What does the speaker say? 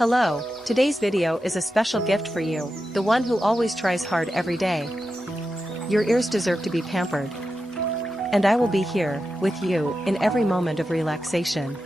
Hello, today's video is a special gift for you, the one who always tries hard every day. Your ears deserve to be pampered. And I will be here, with you, in every moment of relaxation.